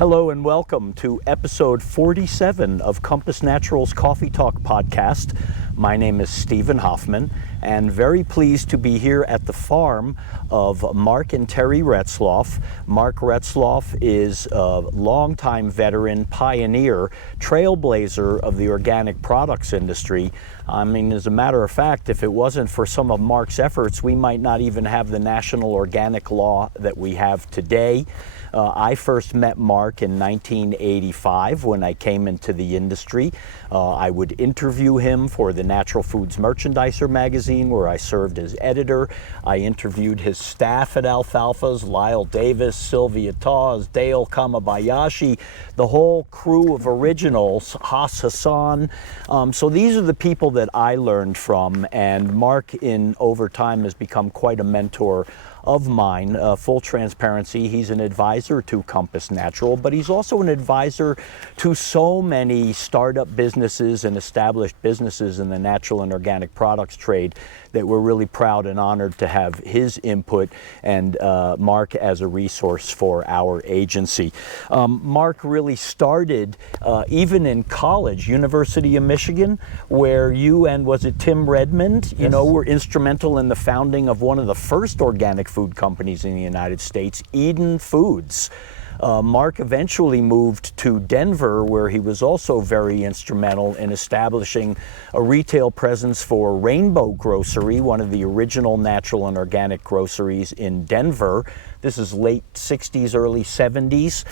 Hello and welcome to episode 47 of Compass Naturals Coffee Talk podcast. My name is Stephen Hoffman and very pleased to be here at the farm of Mark and Terry Retzloff. Mark Retzloff is a longtime veteran, pioneer, trailblazer of the organic products industry. I mean, as a matter of fact, if it wasn't for some of Mark's efforts, we might not even have the national organic law that we have today. I first met Mark in 1985 when I came into the industry. I would interview him for the Natural Foods Merchandiser magazine, where I served as editor. I interviewed his staff at Alfalfa's, Lyle Davis, Sylvia Tawes, Dale Kamabayashi, the whole crew of originals, Haas Hassan. So these are the people that I learned from, and Mark over time has become quite a mentor of mine. Full transparency, he's an advisor to Compass Natural, but he's also an advisor to so many startup businesses and established businesses in the natural and organic products trade that we're really proud and honored to have his input and Mark as a resource for our agency. Mark really started even in college, University of Michigan, where you and was it Tim Redmond, you know, were instrumental in the founding of one of the first organic food companies in the United States, Eden Foods. Mark eventually moved to Denver, where he was also very instrumental in establishing a retail presence for Rainbow Grocery, one of the original natural and organic groceries in Denver. This is late 60s, early 70s.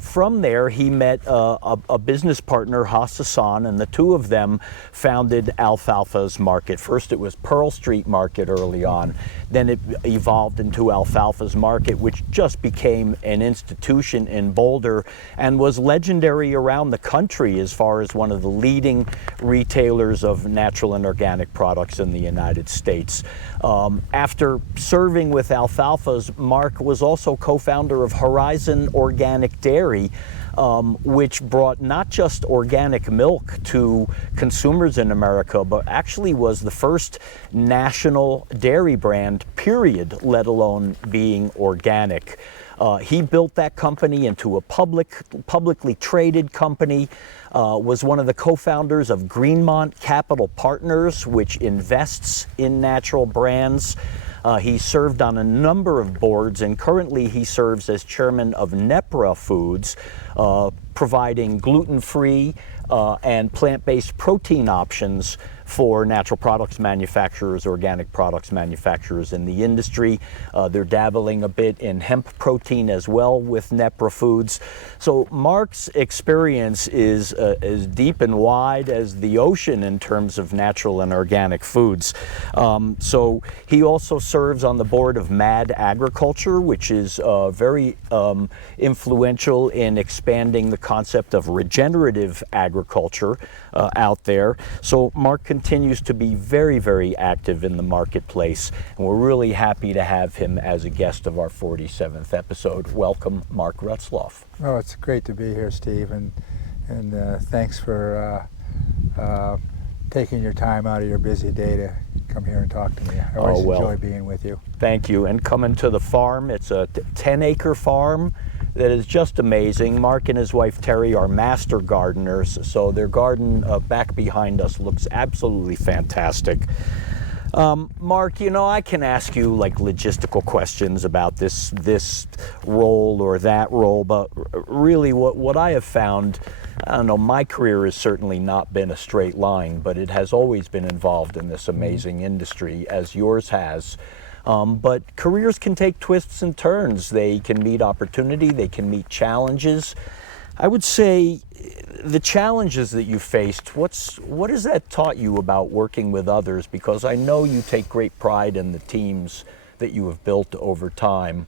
From there, he met a business partner, Haas Hassan, and the two of them founded Alfalfa's Market. First, it was Pearl Street Market early on. Then it evolved into Alfalfa's Market, which just became an institution in Boulder and was legendary around the country as far as one of the leading retailers of natural and organic products in the United States. After serving with Alfalfa's, Mark was also co-founder of Horizon Organic Dairy, which brought not just organic milk to consumers in America, but actually was the first national dairy brand, period, let alone being organic. He built that company into a publicly traded company, was one of the co-founders of Greenmont Capital Partners, which invests in natural brands. He served on a number of boards, and currently he serves as chairman of Nepra Foods, providing gluten-free and plant-based protein options for natural products manufacturers, organic products manufacturers in the industry. They're dabbling a bit in hemp protein as well with Nepra Foods. So Mark's experience is as deep and wide as the ocean in terms of natural and organic foods. So he also serves on the board of Mad Agriculture, which is very influential in expanding the concept of regenerative agriculture out there. So Mark continues to be very, very active in the marketplace, and we're really happy to have him as a guest of our 47th episode. Welcome, Mark Retzloff. Oh, it's great to be here, Steve, and thanks for taking your time out of your busy day to come here and talk to me. I always enjoy being with you. Thank you, and coming to the farm. It's a 10-acre farm that is just amazing. Mark and his wife Terry are master gardeners, so their garden back behind us looks absolutely fantastic. Mark, you know, I can ask you like logistical questions about this role or that role, but really what I have found, I don't know, my career has certainly not been a straight line, but it has always been involved in this amazing industry, as yours has. But careers can take twists and turns. They can meet opportunity, they can meet challenges. I would say the challenges that you faced, what has that taught you about working with others? Because I know you take great pride in the teams that you have built over time.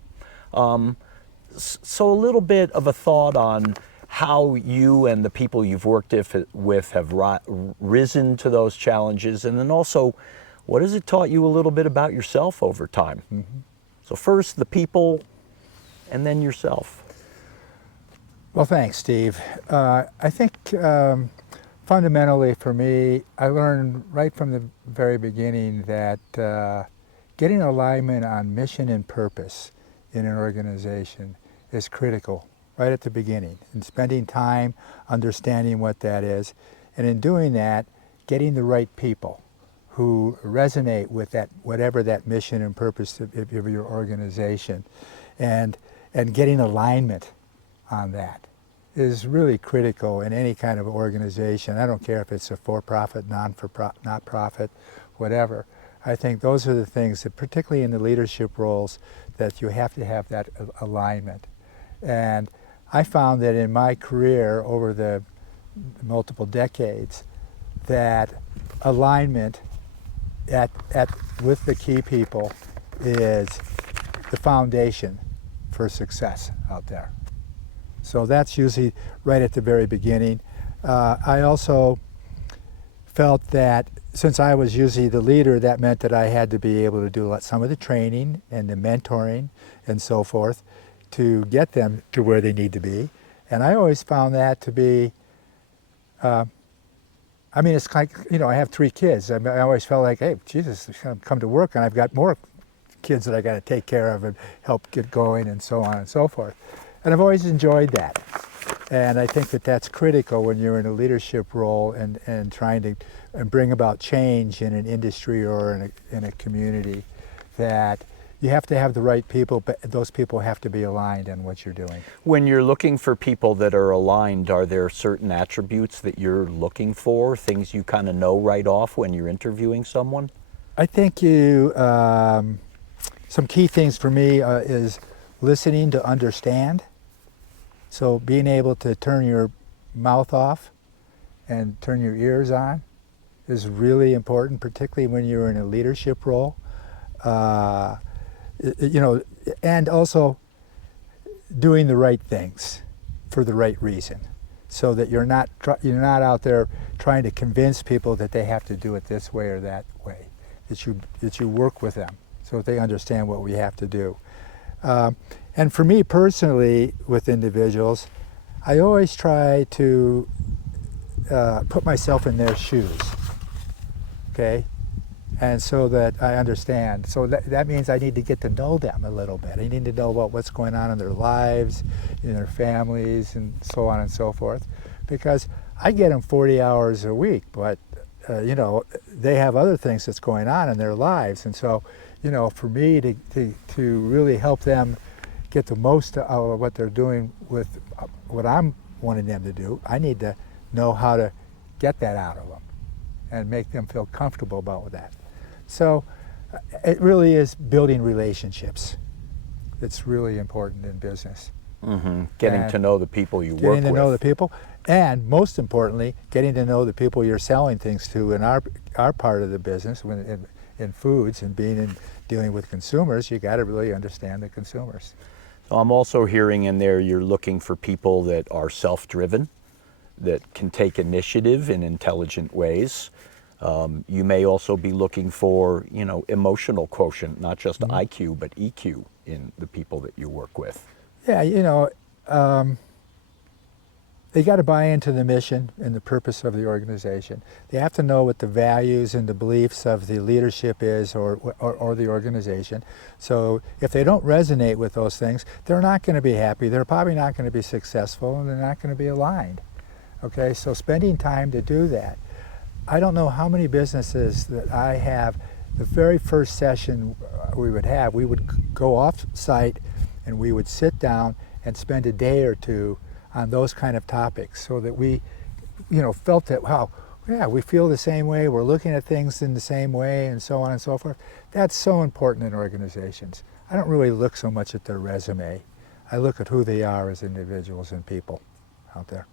So a little bit of a thought on how you and the people you've worked with have risen to those challenges, and then also, what has it taught you a little bit about yourself over time? Mm-hmm. So first the people, and then yourself. Well, thanks, Steve. I think fundamentally for me, I learned right from the very beginning that getting alignment on mission and purpose in an organization is critical right at the beginning, and spending time understanding what that is, and in doing that, getting the right people who resonate with that, whatever that mission and purpose of your organization, and getting alignment on that is really critical in any kind of organization. I don't care if it's a for-profit, not-profit, whatever. I think those are the things that, particularly in the leadership roles, that you have to have that alignment. And I found that in my career over the multiple decades, that alignment with the key people is the foundation for success out there. So that's usually right at the very beginning. I also felt that since I was usually the leader, that meant that I had to be able to do some of the training and the mentoring and so forth to get them to where they need to be. And I always found that to be, I mean, it's like, I have 3 kids. I always felt like, hey, Jesus, I've come to work and I've got more kids that I got to take care of and help get going and so on and so forth. And I've always enjoyed that. And I think that that's critical when you're in a leadership role and trying to bring about change in an industry or in a community, that you have to have the right people, but those people have to be aligned in what you're doing. When you're looking for people that are aligned, are there certain attributes that you're looking for, things you kind of know right off when you're interviewing someone? I think some key things for me is listening to understand. So being able to turn your mouth off and turn your ears on is really important, particularly when you're in a leadership role. And also doing the right things for the right reason, so that you're not out there trying to convince people that they have to do it this way or that way. That you work with them so that they understand what we have to do. And for me personally, with individuals, I always try to put myself in their shoes. Okay. And so that I understand. So that means I need to get to know them a little bit. I need to know about what's going on in their lives, in their families, and so on and so forth. Because I get them 40 hours a week, but they have other things that's going on in their lives. And so, for me to really help them get the most out of what they're doing with what I'm wanting them to do, I need to know how to get that out of them and make them feel comfortable about that. So it really is building relationships. It's really important in business. Mm-hmm. Getting to know the people you work with. Getting to know the people, and most importantly, getting to know the people you're selling things to in our part of the business, in foods and dealing with consumers. You got to really understand the consumers. So I'm also hearing in there you're looking for people that are self-driven, that can take initiative in intelligent ways. You may also be looking for, emotional quotient, not just IQ, but EQ in the people that you work with. Yeah, they got to buy into the mission and the purpose of the organization. They have to know what the values and the beliefs of the leadership is or the organization. So if they don't resonate with those things, they're not going to be happy. They're probably not going to be successful, and they're not going to be aligned. Okay, so spending time to do that. I don't know how many businesses that I have, the very first session we would go off site and we would sit down and spend a day or two on those kind of topics, so that we, felt that, wow, yeah, we feel the same way, we're looking at things in the same way, and so on and so forth. That's so important in organizations. I don't really look so much at their resume. I look at who they are as individuals and people out there.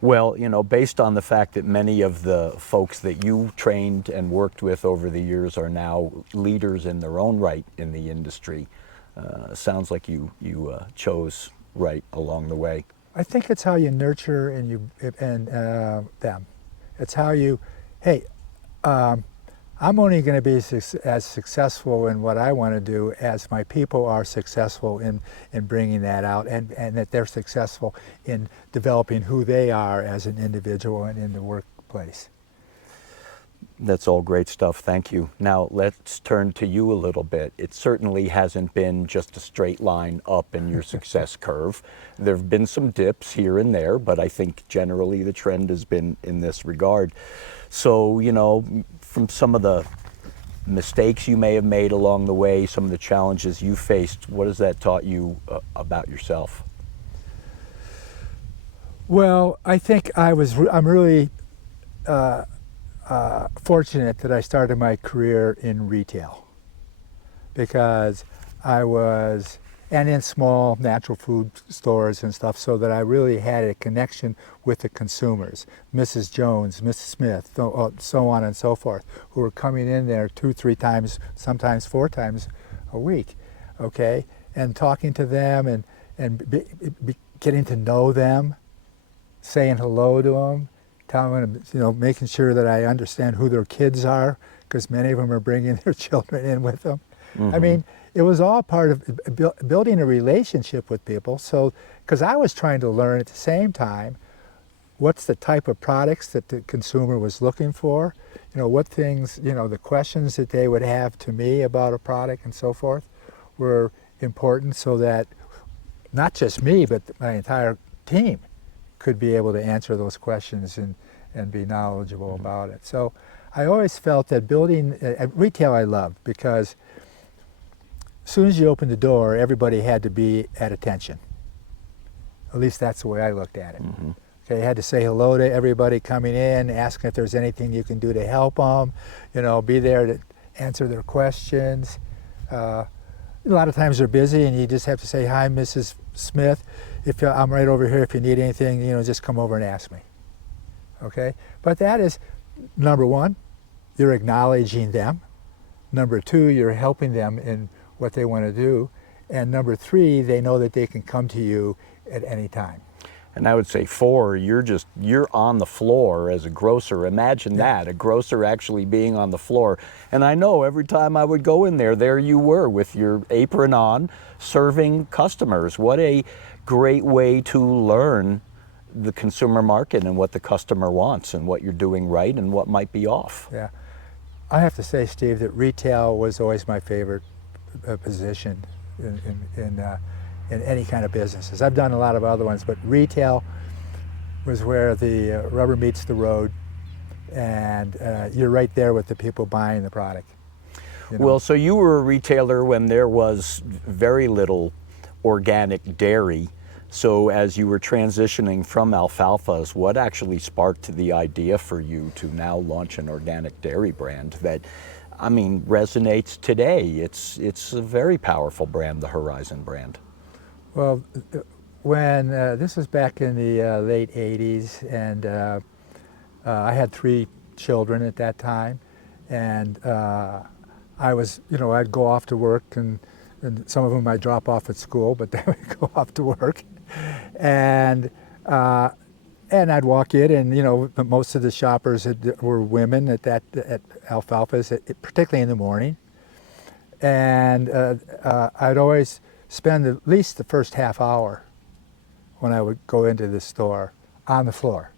Well, based on the fact that many of the folks that you trained and worked with over the years are now leaders in their own right in the industry, sounds like you chose right along the way. I think it's how you nurture them. It's how you, hey, I'm only going to be as successful in what I want to do as my people are successful in bringing that out, and that they're successful in developing who they are as an individual and in the workplace. That's all great stuff. Thank you. Now let's turn to you a little bit. It certainly hasn't been just a straight line up in your success curve. There have been some dips here and there, but I think generally the trend has been in this regard. So, you know, from some of the mistakes you may have made along the way, some of the challenges you faced, what has that taught you about yourself? Well, I think I'm really fortunate that I started my career in retail, because and in small natural food stores and stuff, so that I really had a connection with the consumers, Mrs. Jones, Mrs. Smith, so on and so forth, who were coming in there 2, 3 times, sometimes 4 times a week, okay, and talking to them and getting to know them, saying hello to them, telling them, you know, making sure that I understand who their kids are, because many of them are bringing their children in with them. Mm-hmm. I mean, it was all part of building a relationship with people. So, because I was trying to learn at the same time, what's the type of products that the consumer was looking for, you know, what things, you know, the questions that they would have to me about a product and so forth were important, so that not just me, but my entire team could be able to answer those questions and be knowledgeable mm-hmm. about it. So I always felt that building, retail I loved, because as soon as you opened the door, everybody had to be at attention. At least that's the way I looked at it. Mm-hmm. Okay, you had to say hello to everybody coming in, asking if there's anything you can do to help them, you know, be there to answer their questions. A lot of times they're busy and you just have to say, hi, Mrs. Smith, I'm right over here. If you need anything, you know, just come over and ask me. Okay, but that is, number one, you're acknowledging them. Number two, you're helping them in what they want to do. And number three, they know that they can come to you at any time. And I would say 4, you're on the floor as a grocer. Imagine that, a grocer actually being on the floor. And I know every time I would go in there you were with your apron on, serving customers. What a great way to learn the consumer market and what the customer wants and what you're doing right and what might be off. Yeah. I have to say, Steve, that retail was always my favorite position in any kind of businesses. I've done a lot of other ones, but retail was where the rubber meets the road, and you're right there with the people buying the product. You know? Well, so you were a retailer when there was very little organic dairy. So as you were transitioning from alfalfas, what actually sparked the idea for you to now launch an organic dairy brand that, I mean, resonates today? It's a very powerful brand, the Horizon brand. Well, when this was back in the late 80s, and I had 3 children at that time, and I was, you know, I'd go off to work, and some of them I'd drop off at school, but they would go off to work, and I'd walk in, and you know, most of the shoppers were women at Alfalfa's, particularly in the morning, and I'd always spend at least the first half hour when I would go into the store on the floor,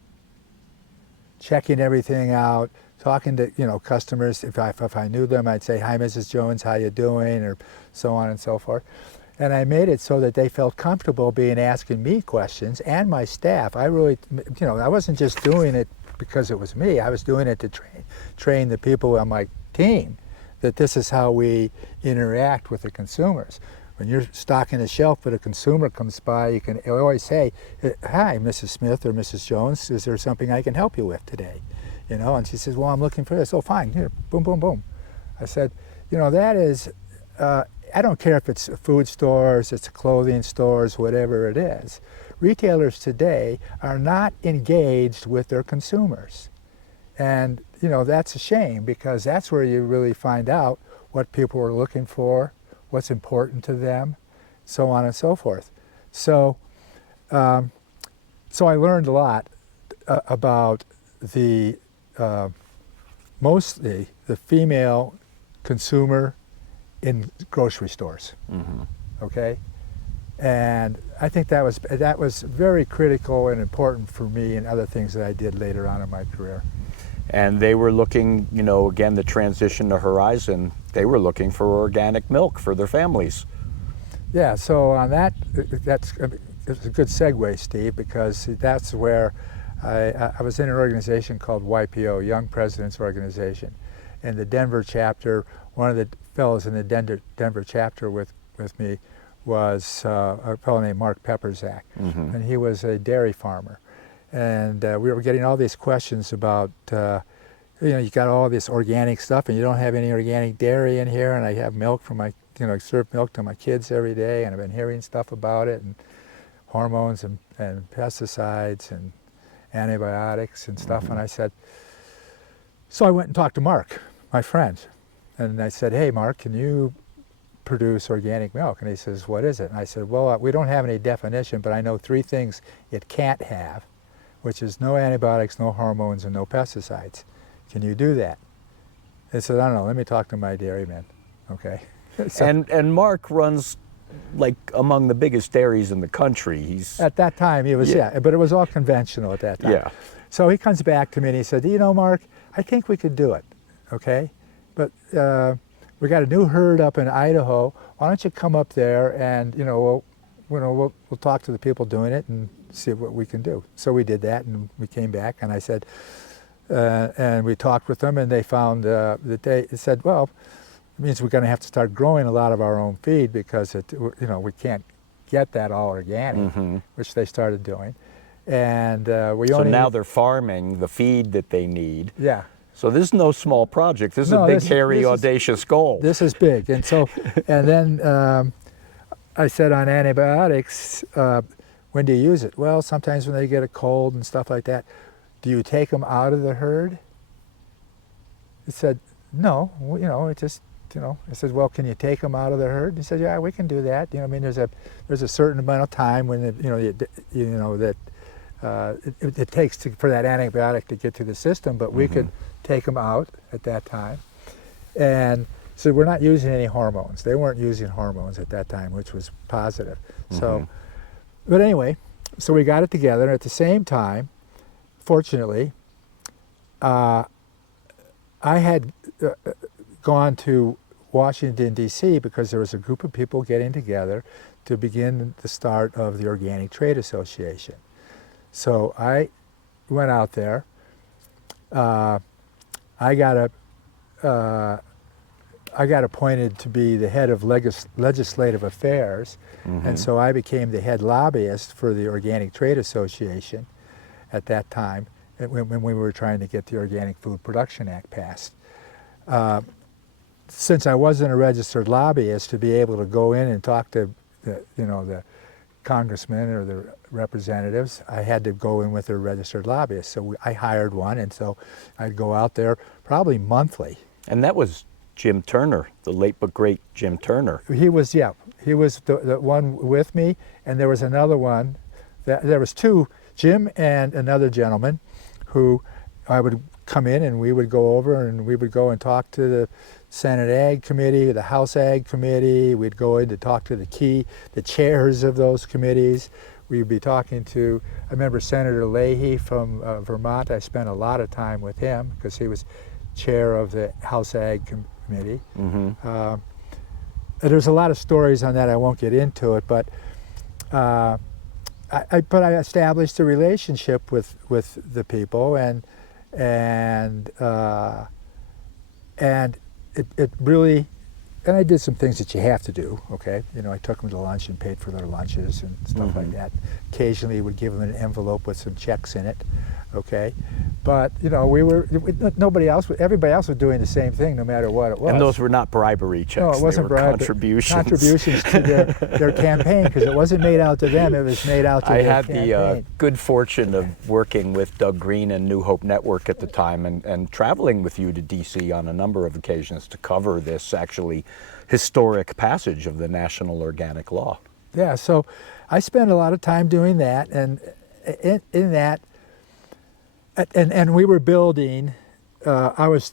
checking everything out, talking to, you know, customers. If I knew them, I'd say, hi, Mrs. Jones, how you doing, or so on and so forth. And I made it so that they felt comfortable asking me questions, and my staff. I really, you know, I wasn't just doing it because it was me. I was doing it to train the people on my team that this is how we interact with the consumers. When you're stocking a shelf but a consumer comes by, you can always say, hi, Mrs. Smith or Mrs. Jones, is there something I can help you with today? You know, and she says, well, I'm looking for this. Oh, fine, here, boom, boom, boom. I said, you know, that is, I don't care if it's food stores, it's clothing stores, whatever it is. Retailers today are not engaged with their consumers. And, you know, that's a shame, because that's where you really find out what people are looking for, what's important to them, so on and so forth. So, so I learned a lot about mostly the female consumer in grocery stores. Mm-hmm. Okay, and I think that was very critical and important for me and other things that I did later on in my career. And they were looking, you know, again, the transition to Horizon, they were looking for organic milk for their families. Yeah, so on that, it's a good segue, Steve, because that's where I was in an organization called YPO, Young Presidents Organization. And the Denver chapter, one of the fellows in the Denver chapter with me was a fellow named Mark Pepperzak, and he was a dairy farmer. And we were getting all these questions about, you know, you got all this organic stuff and you don't have any organic dairy in here, and I have milk from my, you know, I serve milk to my kids every day, and I've been hearing stuff about it, and hormones and pesticides and antibiotics and stuff. And I said, so I went and talked to Mark, my friend, and I said, hey Mark, can you produce organic milk? And he says, what is it? And I said, well, we don't have any definition, but I know 3 things it can't have, which is no antibiotics, no hormones, and no pesticides. Can you do that? He said, I don't know, let me talk to my dairyman. Okay. So, and Mark runs like among the biggest dairies in the country. He's at that time he was, yeah, but it was all conventional at that time. Yeah. So he comes back to me and he said, you know, Mark, I think we could do it, okay? But we got a new herd up in Idaho. Why don't you come up there and, you know, we'll talk to the people doing it and see what we can do. So we did that, and we came back, and I said, and we talked with them, and they found that they said, well, it means we're going to have to start growing a lot of our own feed, because you know, we can't get that all organic, which they started doing. And so now they're farming the feed that they need. Yeah. So this is no small project. This is a big, hairy, audacious goal. This is big. And so, and then I said on antibiotics, when do you use it? Well, sometimes when they get a cold and stuff like that. Do you take them out of the herd? He said, no, you know, it just, you know. I said, well, can you take them out of the herd? He said, yeah, we can do that. You know, I mean, there's a certain amount of time when, that it takes for that antibiotic to get to the system, but we could take them out at that time. And so we're not using any hormones. They weren't using hormones at that time, which was positive. So, but anyway, so we got it together, and at the same time, fortunately, I had gone to Washington, D.C. because there was a group of people getting together to begin the start of the Organic Trade Association. So I went out there. I got appointed to be the head of legislative affairs, and so I became the head lobbyist for the Organic Trade Association at that time, when we were trying to get the Organic Food Production Act passed. Since I wasn't a registered lobbyist, to be able to go in and talk to the congressmen or the representatives, I had to go in with a registered lobbyist. So I hired one, and so I'd go out there probably monthly. And that was Jim Turner, the late but great Jim Turner. He was the one with me, and there was another one. There was 2, Jim and another gentleman, who I would come in and we would go over and we would go and talk to the Senate Ag Committee, the House Ag Committee. We'd go in to talk to the chairs of those committees. We'd be talking to, I remember Senator Leahy from Vermont. I spent a lot of time with him because he was chair of the House Ag Committee. There's a lot of stories on that. I won't get into it, but I established a relationship with the people, and it really, and I did some things that you have to do, okay? You know, I took them to lunch and paid for their lunches and stuff like that. Occasionally would give them an envelope with some checks in it, okay? But, you know, everybody else was doing the same thing no matter what it was. And those were not bribery checks. No, it wasn't bribery. Contributions to their campaign, because it wasn't made out to them, it was made out to their campaign. I had the good fortune of working with Doug Green and New Hope Network at the time, and traveling with you to D.C. on a number of occasions to cover this actually historic passage of the National Organic Law. Yeah, so I spent a lot of time doing that, and in that, and we were building, I was,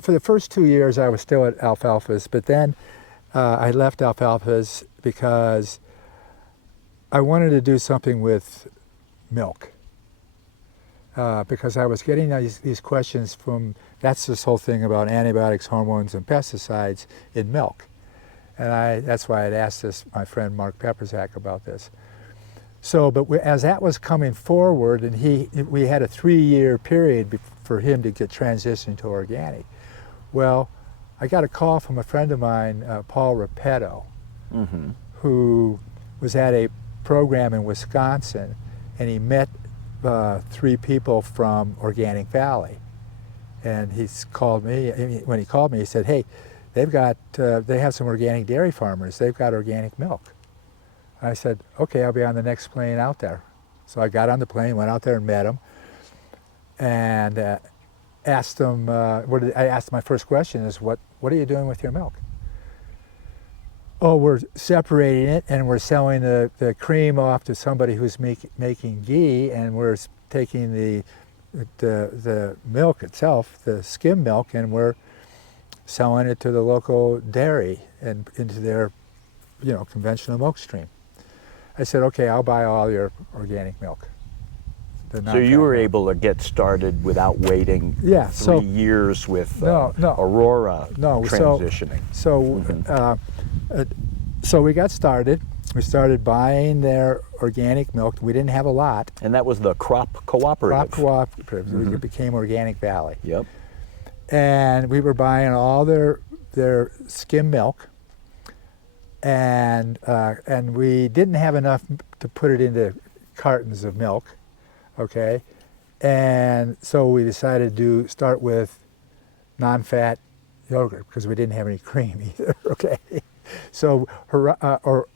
for the first 2 years I was still at Alfalfa's, but then I left Alfalfa's because I wanted to do something with milk. because I was getting these questions from, that's this whole thing about antibiotics, hormones, and pesticides in milk. And that's why I'd asked my friend Mark Pepperzak about this. So, but as that was coming forward, and we had a 3-year period for him to get transitioned to organic. Well, I got a call from a friend of mine, Paul Repetto, who was at a program in Wisconsin, and he met 3 people from Organic Valley. And he's called me, when he called me, he said, hey, they have some organic dairy farmers, they've got organic milk. I said, okay, I'll be on the next plane out there. So I got on the plane, went out there and met him, and asked him, I asked my first question is, what are you doing with your milk? Oh, we're separating it and we're selling the cream off to somebody who's making ghee, and we're taking the milk itself, the skim milk, and we're selling it to the local dairy and into their, conventional milk stream. I said, okay, I'll buy all your organic milk. So you were able to get started without waiting 3 years with Aurora transitioning. So we got started. We started buying their organic milk. We didn't have a lot. And that was the crop cooperative. Crop cooperative. It became Organic Valley. Yep. And we were buying all their skim milk, and we didn't have enough to put it into cartons of milk, okay? And so we decided to start with non-fat yogurt because we didn't have any cream either, okay? So Horizon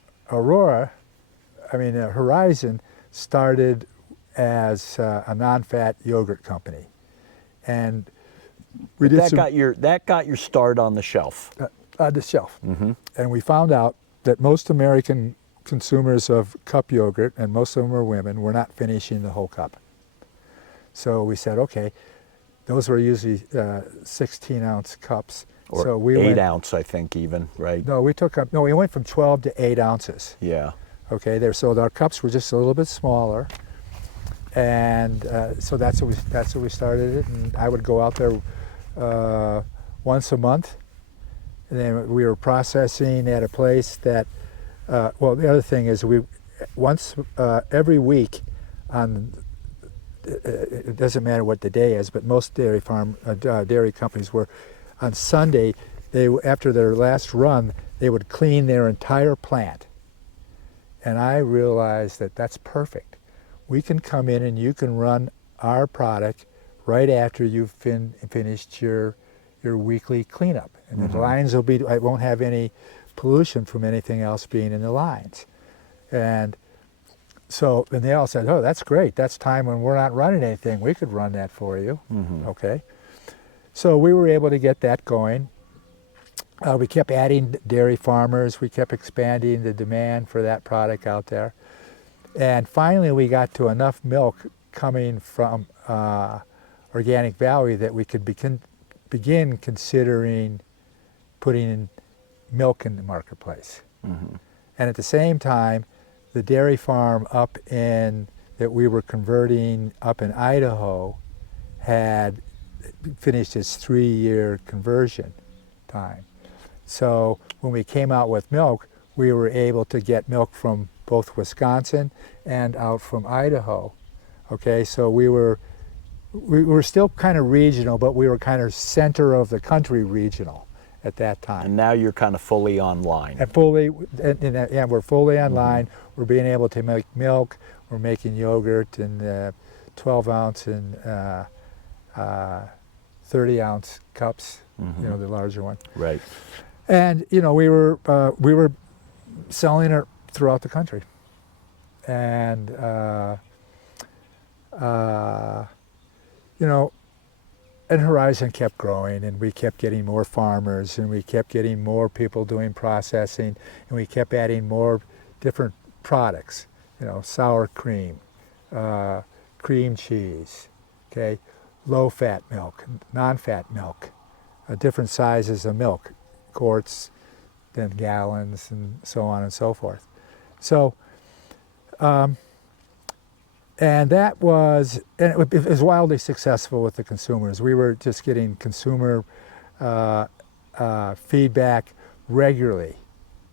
started as a non-fat yogurt company, and that got your start on the shelf. The shelf. And we found out that most American consumers of cup yogurt, and most of them are women, were not finishing the whole cup. So we said, okay, those were usually 16-ounce cups. Or so 8-ounce, I think, even, right? No, we went from 12 to 8 ounces. Yeah. Okay, so our cups were just a little bit smaller, and so that's what we started it. And I would go out there once a month, and then we were processing at a place that. The other thing is every week it doesn't matter what the day is, but most dairy companies were on Sunday. After their last run, they would clean their entire plant. And I realized that that's perfect. We can come in and you can run our product right after you've finished your weekly cleanup. And the lines I won't have any pollution from anything else being in the lines. And they all said, oh, that's great. That's time when we're not running anything. We could run that for you. Okay. So we were able to get that going. We kept adding dairy farmers. We kept expanding the demand for that product out there. And finally we got to enough milk coming from Organic Valley that we could begin considering putting in milk in the marketplace. And at the same time, the dairy farm that we were converting up in Idaho had finished its 3-year conversion time. So when we came out with milk, we were able to get milk from both Wisconsin and out from Idaho. Okay, so we were still kind of regional, but we were kind of center of the country regional at that time. And now you're kind of fully online. And we're fully online. We're being able to make milk. We're making yogurt in 12-ounce and 30-ounce cups. The larger one. Right. And we were selling it throughout the country. And and Horizon kept growing, and we kept getting more farmers, and we kept getting more people doing processing, and we kept adding more different products, sour cream, cream cheese, okay, low-fat milk, non-fat milk, different sizes of milk, quarts, then gallons, and so on and so forth. So And that was, and it was wildly successful with the consumers. We were just getting consumer feedback regularly,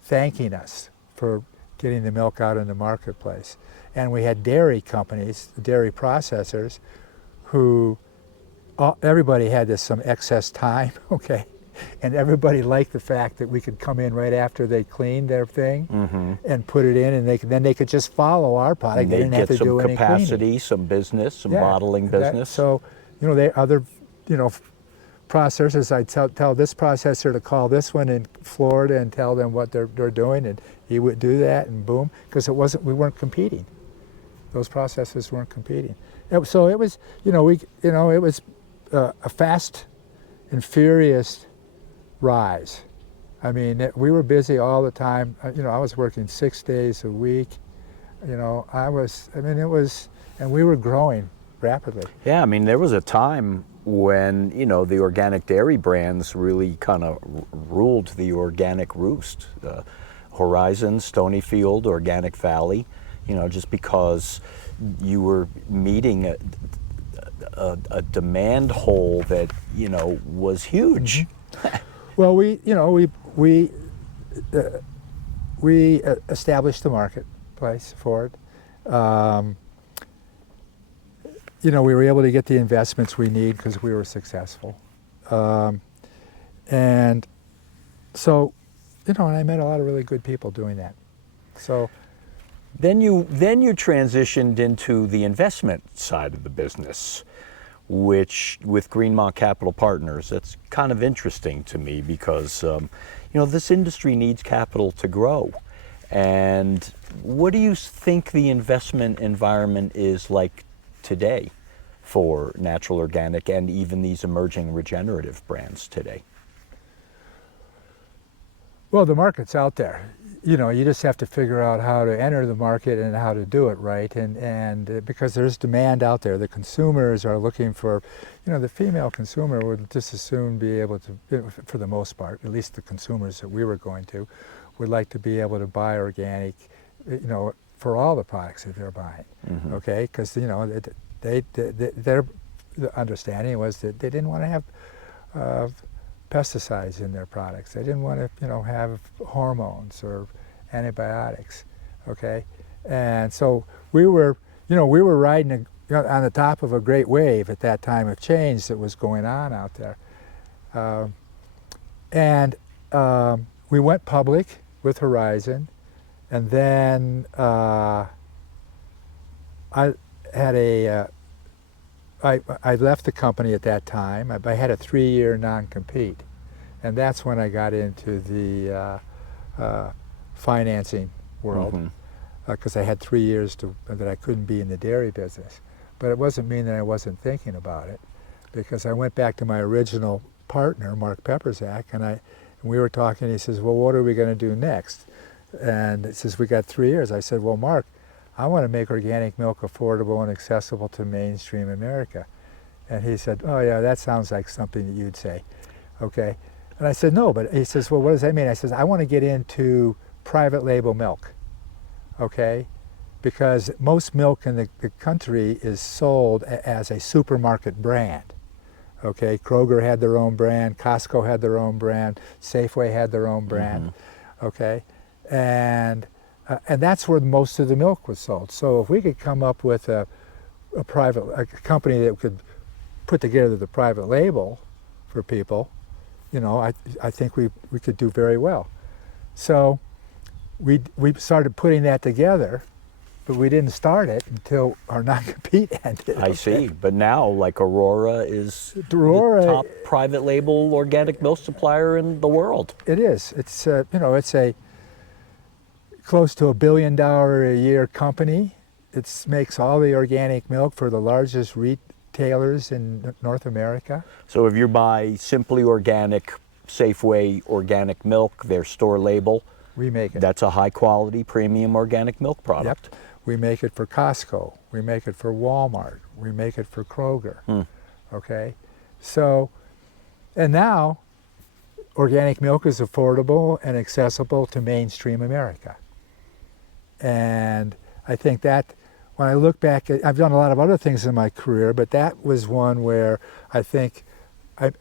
thanking us for getting the milk out in the marketplace. And we had dairy companies, dairy processors, who everybody had some excess time, okay? And everybody liked the fact that we could come in right after they cleaned their thing and put it in, and then they could just follow our product. They didn't have to do any cleaning. Get some capacity, some business, some bottling business. So, they other, processors, I'd tell this processor to call this one in Florida and tell them what they're doing, and he would do that, and boom, because we weren't competing. Those processors weren't competing. So it was, it was a fast and furious rise. I mean, we were busy all the time. I was working 6 days a week. And we were growing rapidly. Yeah, I mean, there was a time when, the organic dairy brands really kind of ruled the organic roost. Horizon, Stonyfield, Organic Valley, just because you were meeting a demand hole that, was huge. Well, we established the marketplace for it. We were able to get the investments we need because we were successful. And so, and I met a lot of really good people doing that. So then you transitioned into the investment side of the business, which with Greenmont Capital Partners, that's kind of interesting to me because, this industry needs capital to grow. And what do you think the investment environment is like today for natural, organic, and even these emerging regenerative brands today? Well, the market's out there. You just have to figure out how to enter the market and how to do it right. And because there's demand out there, the consumers are looking for, the female consumer would just as soon be able to, for the most part, at least the consumers that we were going to, would like to be able to buy organic, for all the products that they're buying. Okay, because their understanding was that they didn't want to have pesticides in their products. They didn't want to, have hormones or antibiotics, okay? And so we were riding on the top of a great wave at that time of change that was going on out there. We went public with Horizon, and then I left the company at that time. I had a 3-year non-compete, and that's when I got into the financing world, because I had 3 years that I couldn't be in the dairy business. But it wasn't mean that I wasn't thinking about it, because I went back to my original partner, Mark Pepperzak, and we were talking. He says, "Well, what are we going to do next?" And it says, "We got 3 years." I said, "Well, Mark, I want to make organic milk affordable and accessible to mainstream America." And he said, "Oh yeah, that sounds like something that you'd say." Okay. And I said, "No," but he says, "Well, what does that mean?" I says, "I want to get into private label milk." Okay. Because most milk in the country is sold as a supermarket brand. Okay. Kroger had their own brand, Costco had their own brand, Safeway had their own brand. Okay. And that's where most of the milk was sold. So if we could come up with a company that could put together the private label for people, I think we could do very well. So we started putting that together, but we didn't start it until our non-compete ended. I see. But now, like, Aurora is the top private label organic milk supplier in the world. It is. It's it's a close to $1 billion a year company. It makes all the organic milk for the largest retailers in North America. So if you buy Simply Organic, Safeway organic milk, their store label, we make it. That's a high quality premium organic milk product. Yep. We make it for Costco. We make it for Walmart. We make it for Kroger. Okay? So, and now organic milk is affordable and accessible to mainstream America. And I think that when I look back, I've done a lot of other things in my career, but that was one where I think I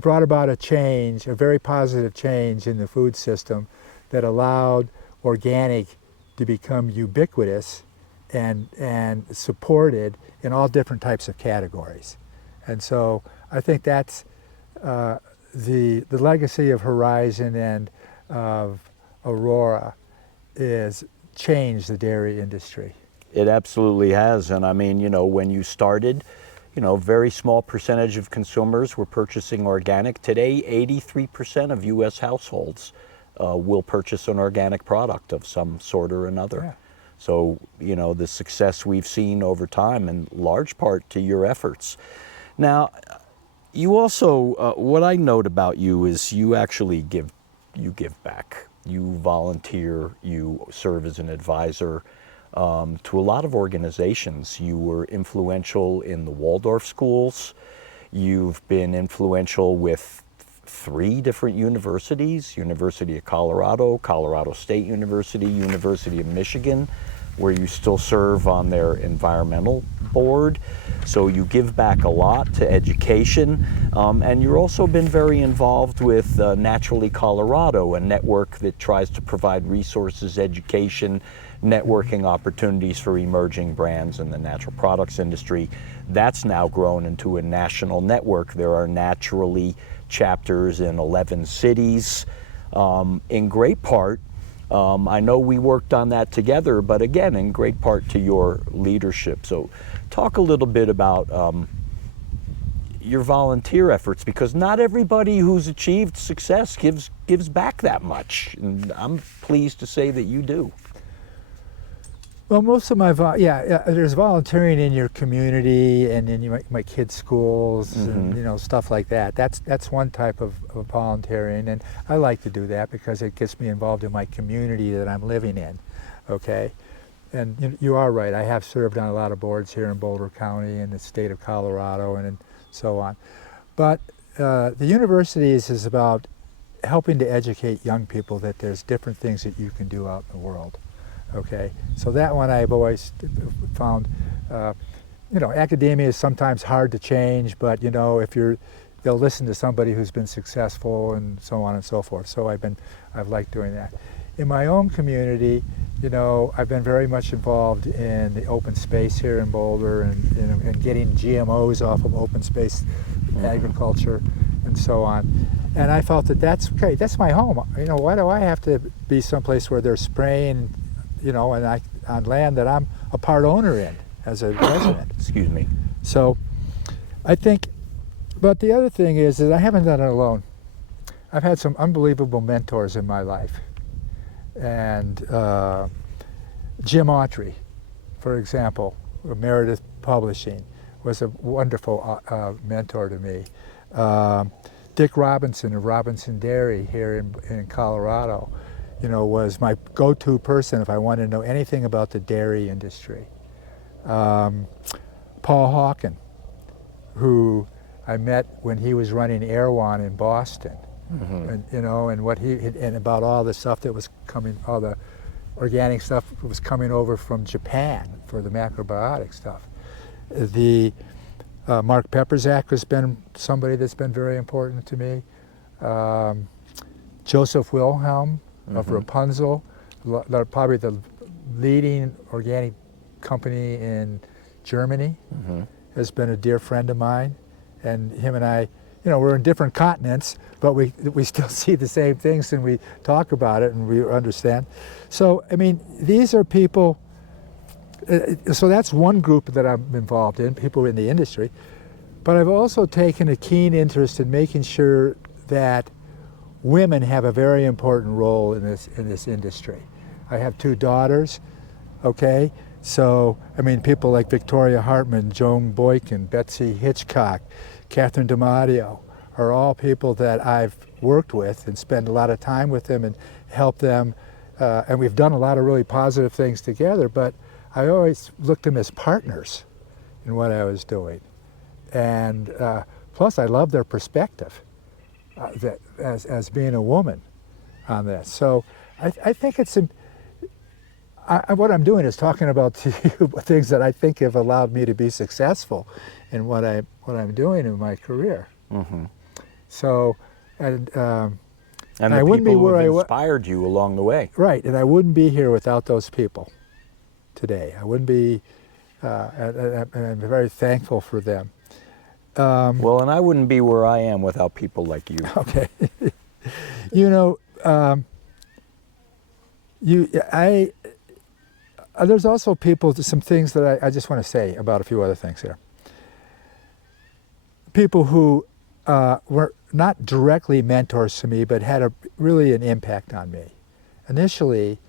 brought about a change, a very positive change in the food system that allowed organic to become ubiquitous and supported in all different types of categories. And so I think that's the legacy of Horizon and of Aurora is changed the dairy industry. It absolutely has. And I mean, you know, when you started, you know, very small percentage of consumers were purchasing organic. Today, 83% of U.S. households will purchase an organic product of some sort or another. Yeah. So, you know, the success we've seen over time, in large part to your efforts. Now, you also, what I note about you is you actually give back. You volunteer, you serve as an advisor to a lot of organizations. You were influential in the Waldorf schools. You've been influential with 3 different universities: University of Colorado, Colorado State University, University of Michigan, where you still serve on their environmental board. So you give back a lot to education, and you've also been very involved with Naturally Colorado, a network that tries to provide resources, education, networking opportunities for emerging brands in the natural products industry. That's now grown into a national network. There are Naturally chapters in 11 cities, in great part. I know we worked on that together, but again, in great part to your leadership. So talk a little bit about your volunteer efforts, because not everybody who's achieved success gives back that much. And I'm pleased to say that you do. Well, most of my, there's volunteering in your community and in my kids' schools and, you know, stuff like that. That's one type of volunteering, and I like to do that because it gets me involved in my community that I'm living in, okay? And you are right, I have served on a lot of boards here in Boulder County and the state of Colorado and so on. But the universities is about helping to educate young people that there's different things that you can do out in the world. Okay, so that one I've always found, you know, academia is sometimes hard to change, but you know, if they'll listen to somebody who's been successful and so on and so forth. So I've liked doing that. In my own community, you know, I've been very much involved in the open space here in Boulder and getting GMOs off of open space agriculture and so on. And I felt that that's okay, that's my home. You know, why do I have to be someplace where they're spraying, you know, and on land that I'm a part owner in as a resident. Excuse me. So I think, but the other thing is that I haven't done it alone. I've had some unbelievable mentors in my life. And Jim Autry, for example, of Meredith Publishing, was a wonderful mentor to me. Dick Robinson of Robinson Dairy here in Colorado, you know, was my go-to person if I wanted to know anything about the dairy industry. Paul Hawken, who I met when he was running Erewhon in Boston, and you know, and and about all the stuff that was coming, all the organic stuff that was coming over from Japan for the macrobiotic stuff. The Mark Pepperzak has been somebody that's been very important to me. Joseph Wilhelm of Rapunzel, probably the leading organic company in Germany, has been a dear friend of mine. And him and I, you know, we're in different continents, but we still see the same things and we talk about it and we understand. So, I mean, these are people, so that's one group that I'm involved in, people in the industry. But I've also taken a keen interest in making sure that women have a very important role in this industry. I have 2 daughters, okay? So, I mean, people like Victoria Hartman, Joan Boykin, Betsy Hitchcock, Catherine DiMatteo are all people that I've worked with and spent a lot of time with them and helped them. And we've done a lot of really positive things together, but I always looked at them as partners in what I was doing. And plus, I love their perspective that as being a woman on this. So I think what I'm doing is talking about to you things that I think have allowed me to be successful in what I'm doing in my career. Mm-hmm. So, And I the wouldn't be people who where have inspired you along the way. Right, and I wouldn't be here without those people today. I wouldn't be, and I'm very thankful for them. Well, and I wouldn't be where I am without people like you. Okay. You know, there's also some things that I just want to say about a few other things here. People who were not directly mentors to me, but had really an impact on me. Initially,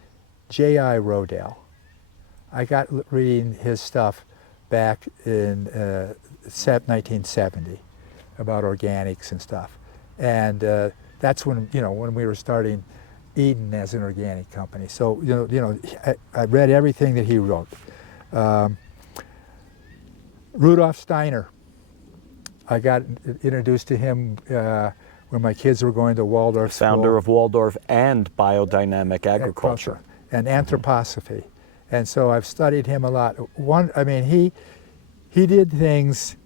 J.I. Rodale. I got reading his stuff back in 1970 about organics and stuff. And that's when, when we were starting Eden as an organic company. So, I read everything that he wrote. Rudolf Steiner. I got introduced to him when my kids were going to Waldorf school. Founder of Waldorf and biodynamic agriculture. And anthroposophy. And so I've studied him a lot. He did things,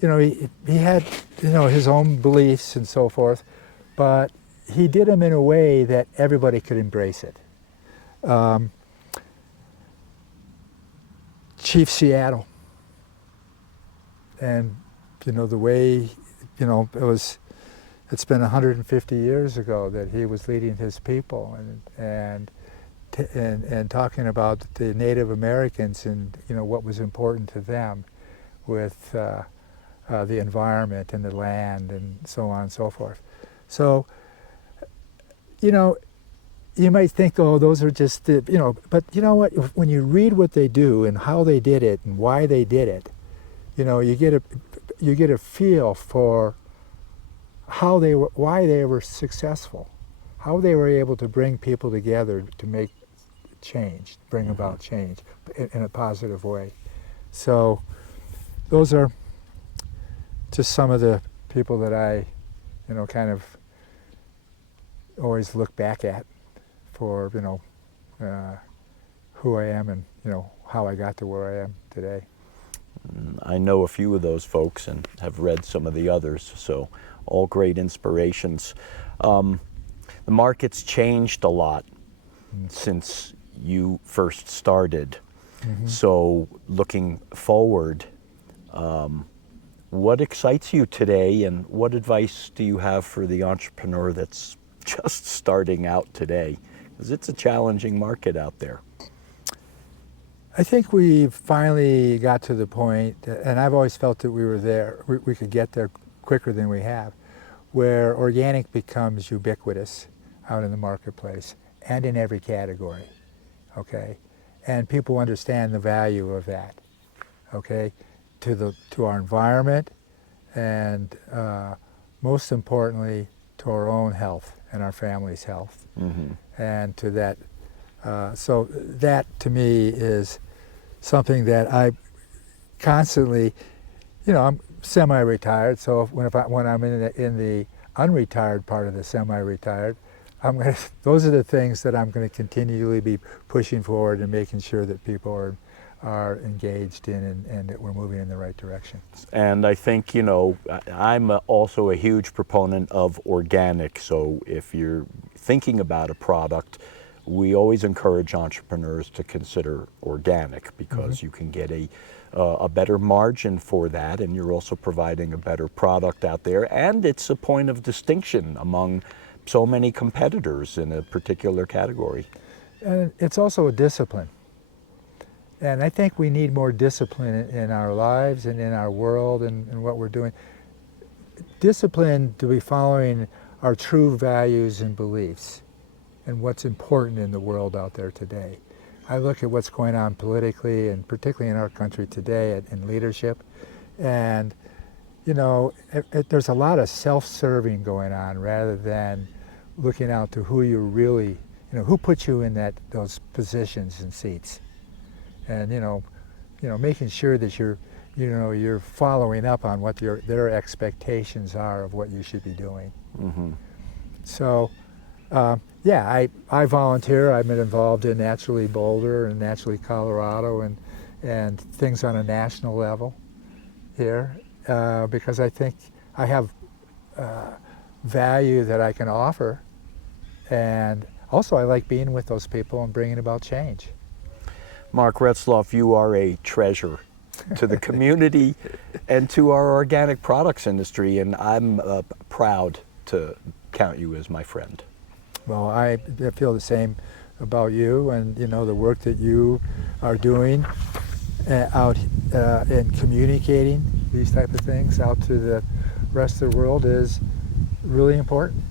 he had, his own beliefs and so forth, but he did them in a way that everybody could embrace it. Chief Seattle. And, the way, it's been 150 years ago that he was leading his people and talking about the Native Americans and what was important to them with the environment and the land and so on and so forth. So, you might think, oh, those are just but you know what? When you read what they do and how they did it and why they did it, you get a feel for why they were successful, how they were able to bring people together to make change, bring about change in a positive way. So those are just some of the people that I, kind of always look back at for, who I am and, how I got to where I am today. I know a few of those folks and have read some of the others, so all great inspirations. The market's changed a lot since you first started. Mm-hmm. So looking forward, what excites you today and what advice do you have for the entrepreneur that's just starting out today? Because it's a challenging market out there. I think we finally got to the point, and I've always felt that we were there, we could get there quicker than we have, where organic becomes ubiquitous out in the marketplace and in every category, okay? And people understand the value of that, okay? To our environment and most importantly, to our own health and our family's health. Mm-hmm. And to that, so that to me is something that I constantly, I'm semi-retired, so when I'm in the unretired part of the semi-retired, those are the things that I'm going to continually be pushing forward and making sure that people are engaged in and that we're moving in the right direction. And I think, I'm also a huge proponent of organic, so if you're thinking about a product, we always encourage entrepreneurs to consider organic because mm-hmm. you can get a better margin for that, and you're also providing a better product out there, and it's a point of distinction among so many competitors in a particular category. And it's also a discipline. And I think we need more discipline in our lives and in our world and what we're doing. Discipline to be following our true values and beliefs and what's important in the world out there today. I look at what's going on politically and particularly in our country today in leadership, and there's a lot of self-serving going on rather than looking out to who you really, who put you in those positions and seats, and making sure that you're following up on what their expectations are of what you should be doing. Mm-hmm. So. Yeah, I volunteer. I've been involved in Naturally Boulder and Naturally Colorado and things on a national level here because I think I have value that I can offer, and also I like being with those people and bringing about change. Mark Retzloff, you are a treasure to the community and to our organic products industry, and I'm proud to count you as my friend. Well, I feel the same about you, and you know the work that you are doing out in communicating these type of things out to the rest of the world is really important.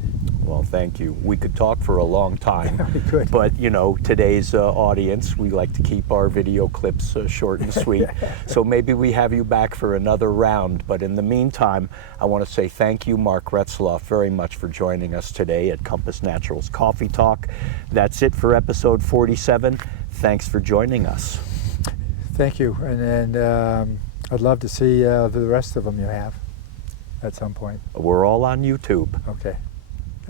Well, thank you. We could talk for a long time, We could. but you know, today's audience, we like to keep our video clips short and sweet. So maybe we have you back for another round. But in the meantime, I want to say thank you, Mark Retzloff, very much for joining us today at Compass Naturals Coffee Talk. That's it for episode 47. Thanks for joining us. Thank you, and I'd love to see the rest of them you have at some point. We're all on YouTube. Okay.